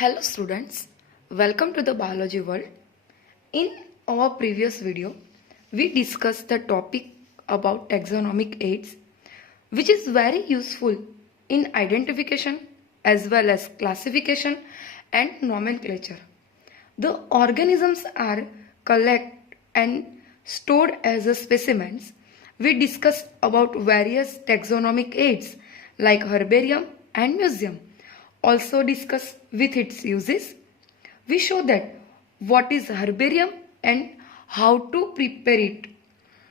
Hello students, welcome to the biology world. In our previous video, we discussed the topic about taxonomic aids, which is very useful in identification as well as classification and nomenclature. The organisms are collected and stored as a specimens. We discussed about various taxonomic aids like herbarium and museum. Also discuss with its uses. We show that what is herbarium and how to prepare it.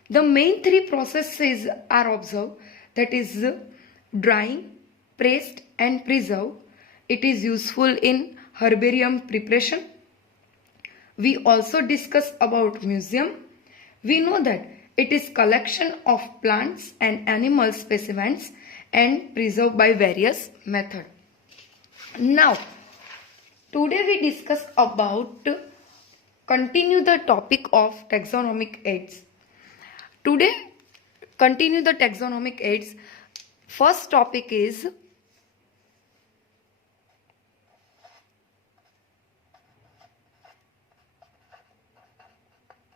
The main three processes are observed, that is drying, pressed and preserve. It is useful in herbarium preparation. We also discuss about museum. We know that it is collection of plants and animal specimens and preserved by various methods. Now, today we discuss about continue the topic of taxonomic aids. Today, continue the taxonomic aids. First topic is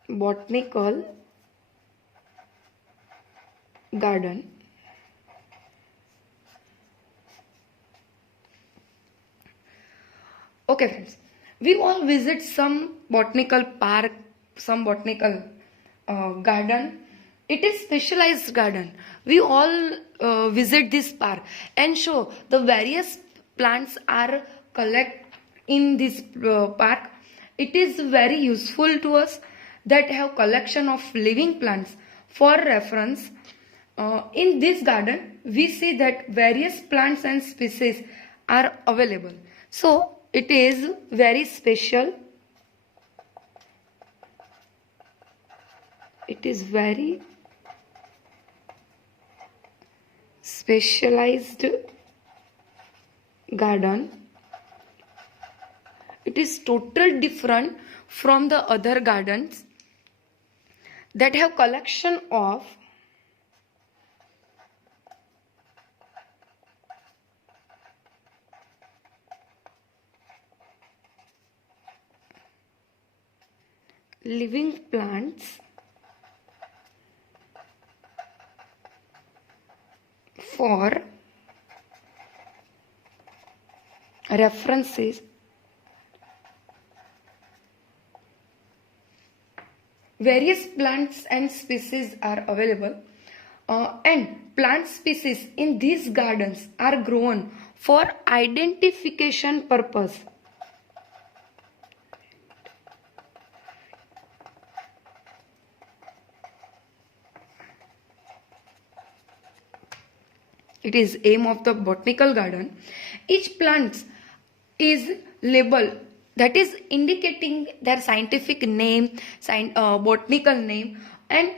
Botanical Garden. Okay friends, we all visit some botanical park, some botanical garden. It is specialized garden. We all visit this park and show the various plants are collected in this park. It is very useful to us that have collection of living plants. For reference, in this garden we see that various plants and species are available. So it is very special. It is very specialized garden. It is totally different from the other gardens that have collection of living plants for references. Various plants and species are available and plant species in these gardens are grown for identification purpose. It is aim of the botanical garden. Each plant is labeled, that is indicating their scientific name, botanical name, and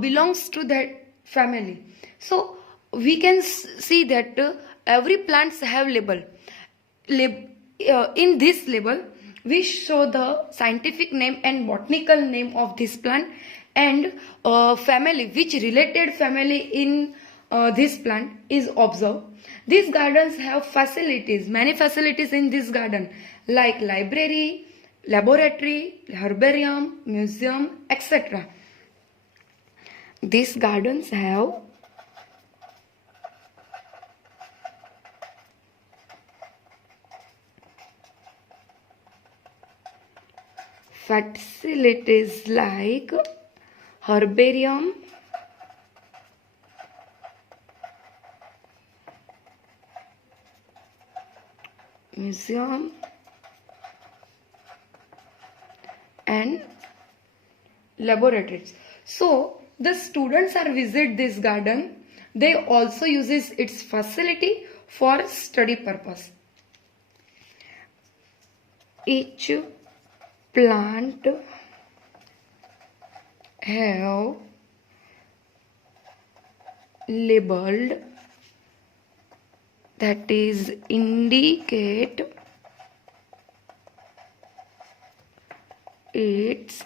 belongs to that family. So we can see that every plants have label. In this label, we show the scientific name and botanical name of this plant and family, which related family in this plant is observed. These gardens have facilities, many facilities in this garden like library, laboratory, herbarium, museum, etc. These gardens have facilities like herbarium, museum and laboratories. So the students are visit this garden. They also uses its facility for study purpose. Each plant have labeled, that is indicate its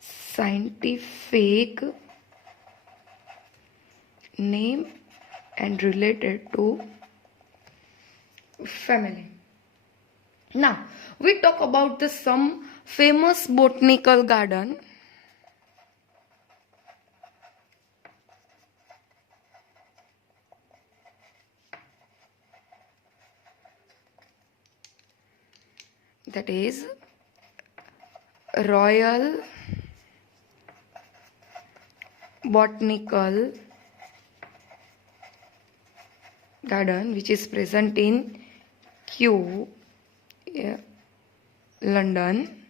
scientific name and related to family. Now we talk about the some famous botanical garden. That is Royal Botanical Garden, which is present in Kew, London.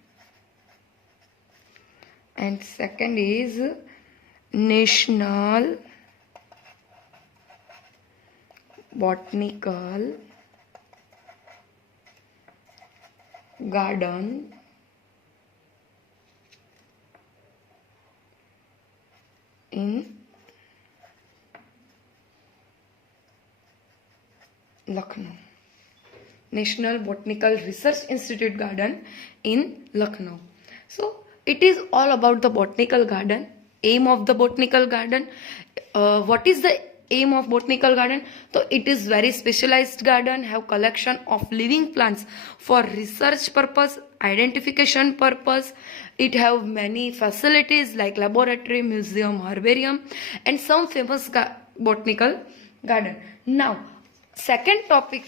And second is National Botanical Garden in Lucknow. National Botanical Research Institute Garden in Lucknow. So it is all about the botanical garden. Aim of the botanical garden. What is the aim of botanical garden? So it is very specialized garden, have collection of living plants for research purpose, identification purpose. It have many facilities like laboratory, museum, herbarium, and some famous botanical garden. Now second taxonomic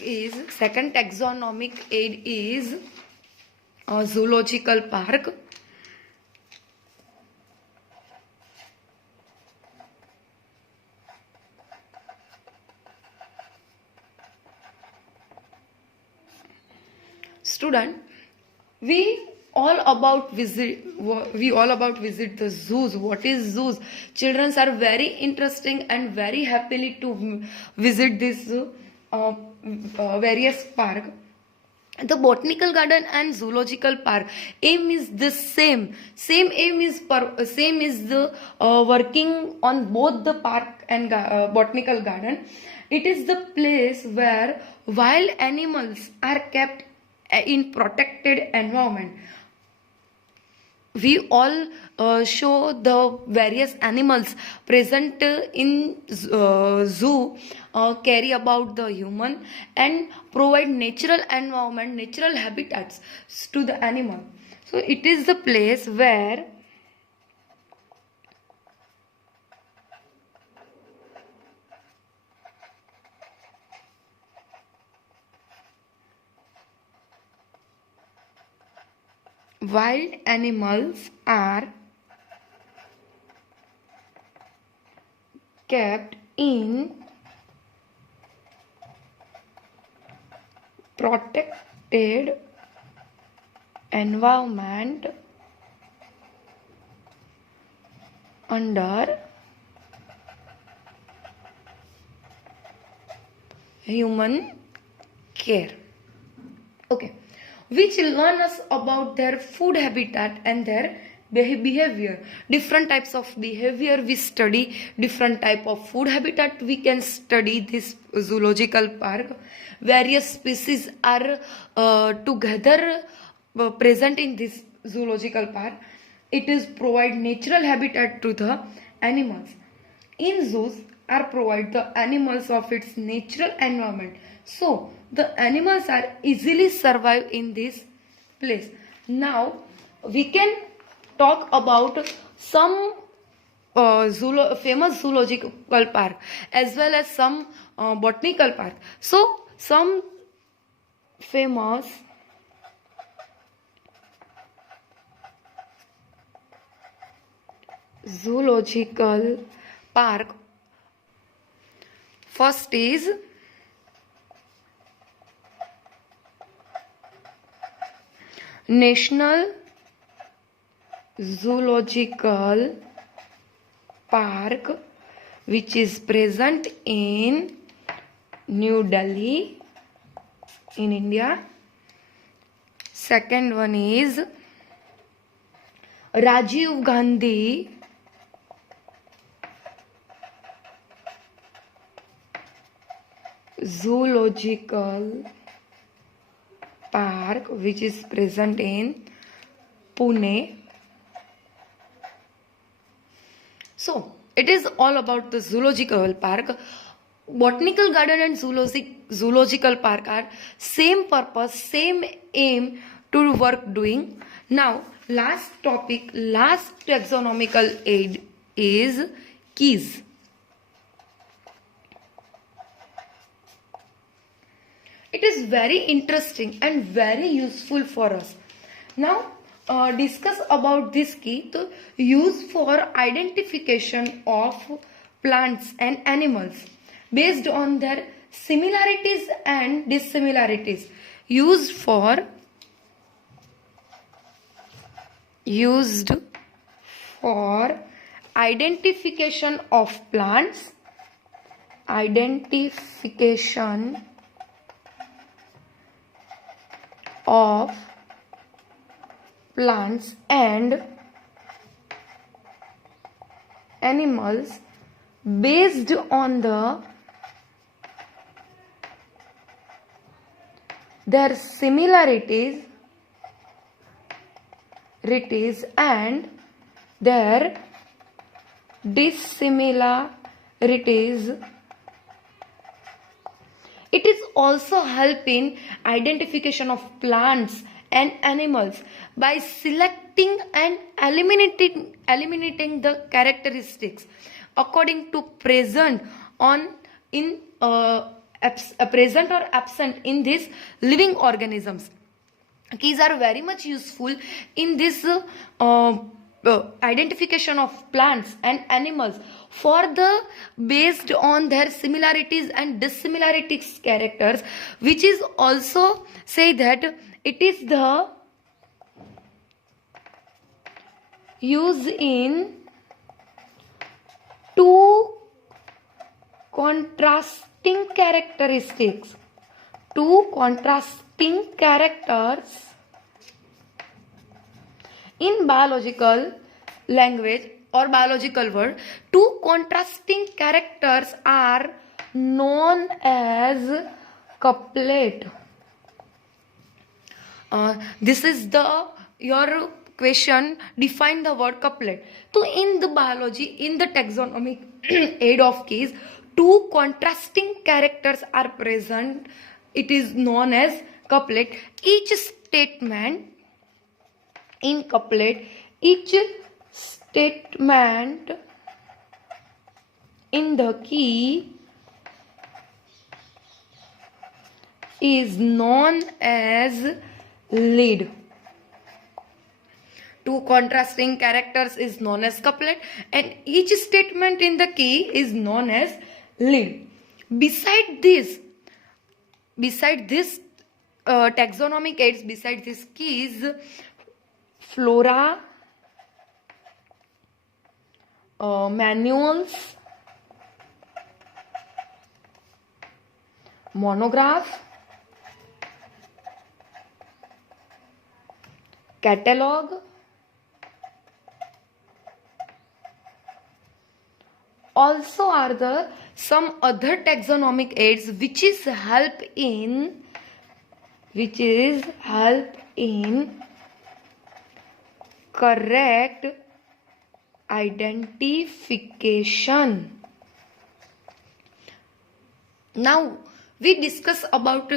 aid is Zoological Park. Student, we all about visit the zoos. What is zoos? Children are very interesting and very happily to visit this various park. The botanical garden and zoological park aim is the same aim is the working on both the park and botanical garden. It is the place where wild animals are kept in protected environment. We all show the various animals present in zoo, care about the human and provide natural environment, natural habitats to the animal. So it is the place where wild animals are kept in protected environment under human care. Okay, which learn us about their food habitat and their behavior. Different types of behavior we study, different type of food habitat we can study this zoological park. Various species are together present in this zoological park. It is provide natural habitat to the animals. In zoos are provide the animals of its natural environment. So the animals are easily survive in this place. Now we can talk about some famous zoological park as well as some botanical park. So some famous zoological park. First is National Zoological Park, which is present in New Delhi in India. Second one is Rajiv Gandhi Zoological Park, which is present in Pune. So it is all about the zoological park. Botanical Garden and Zoological Park are same purpose, same aim to work doing. Now, last topic, last taxonomical aid is keys. It is very interesting and very useful for us. Now, discuss about this key to use for identification of plants and animals based on their similarities and dissimilarities. Used for identification of plants, and animals based on their similarities and their dissimilarities. It is also help in identification of plants and animals by selecting and eliminating the characteristics according to present or absent in these living organisms. Keys are very much useful in this identification of plants and animals for the based on their similarities and dissimilarities characters, which is also say that it is the use in two contrasting characteristics, characters. In biological language or biological word, two contrasting characters are known as couplet. This is your question. Define the word couplet. So in the biology, in the taxonomic aid of keys, two contrasting characters are present. It is known as couplet. Each statement in couplet, each statement in the key is known as lead. Two contrasting characters is known as couplet and each statement in the key is known as lead. Beside this taxonomic aids, beside this keys, Flora, manuals, monograph, catalog, also are the some other taxonomic aids which is help in correct identification. Now we discuss about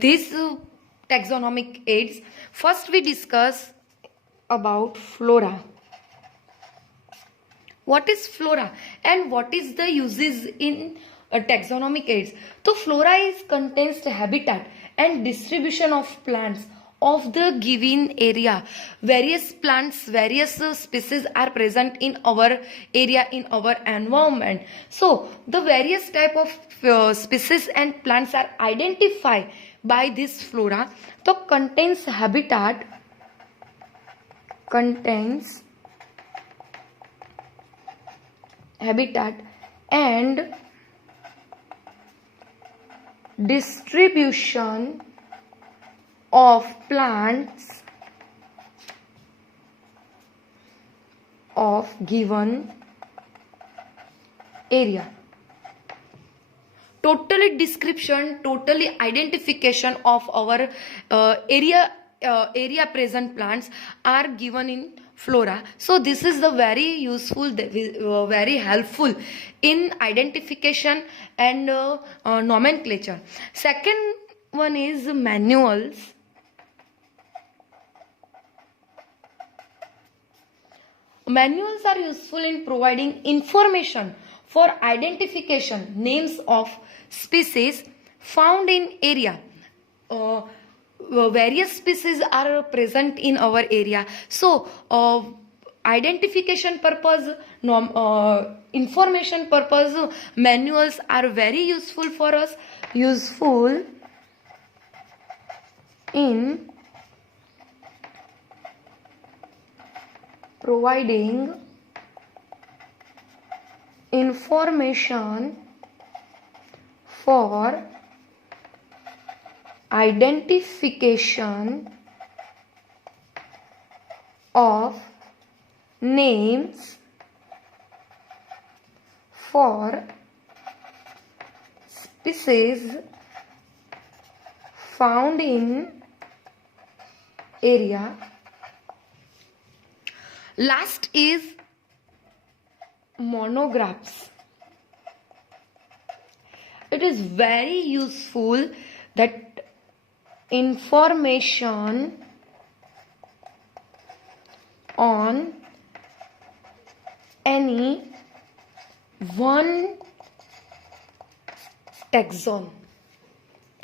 this taxonomic aids. First we discuss about flora. What is flora and what is the uses in taxonomic aids? So flora is contains the habitat and distribution of plants of the given area. Various plants, various species are present in our area, in our environment. So the various type of species and plants are identified by this flora. So contains habitat, and distribution of plants of given area. Totally description, totally identification of our area present plants are given in flora. So this is the very useful, very helpful in identification and nomenclature. Second one is manuals. Manuals are useful in providing information for identification, names of species found in area. Various species are present in our area. So, identification purpose, information purpose, manuals are very useful for us. Useful in providing information for identification of names for species found in area. Last is monographs. It is very useful that information on any one taxon.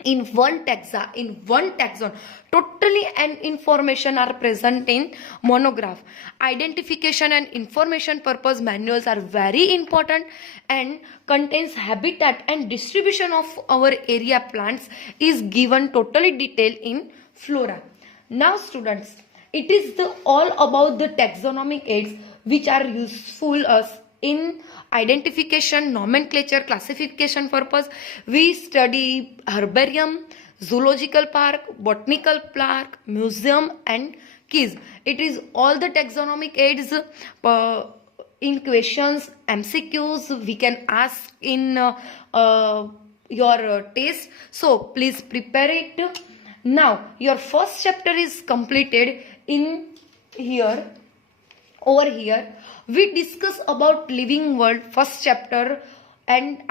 In one taxon, totally and information are present in monograph. Identification and information purpose manuals are very important and contains habitat and distribution of our area plants is given totally detailed in flora. Now students, it is all about the taxonomic aids which are useful us in identification, nomenclature, classification purpose. We study herbarium, zoological park, botanical park, museum and quiz. It is all the taxonomic aids in questions, MCQs we can ask in your test. So please prepare it. Now your first chapter is completed in here. Over here we discuss about living world, first chapter, and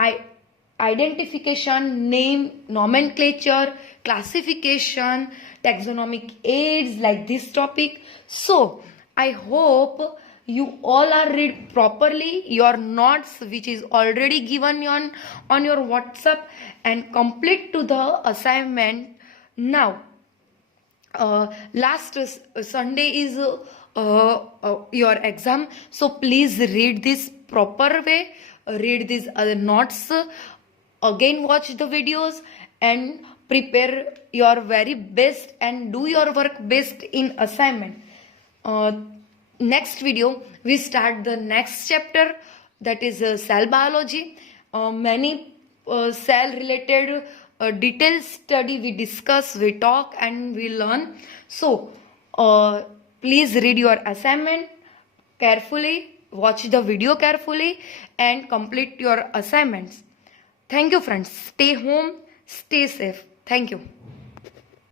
identification, name, nomenclature, classification, taxonomic aids, like this topic. So I hope you all are read properly your notes which is already given on your WhatsApp and complete to the assignment. Now last Sunday is your exam, so please read this proper way, read these other notes, again watch the videos and prepare your very best and do your work best in assignment. Next video we start the next chapter, that is cell biology. Many cell related detailed study we discuss, we talk and we learn. So please read your assignment carefully, watch the video carefully and complete your assignments. Thank you friends. Stay home, stay safe. Thank you.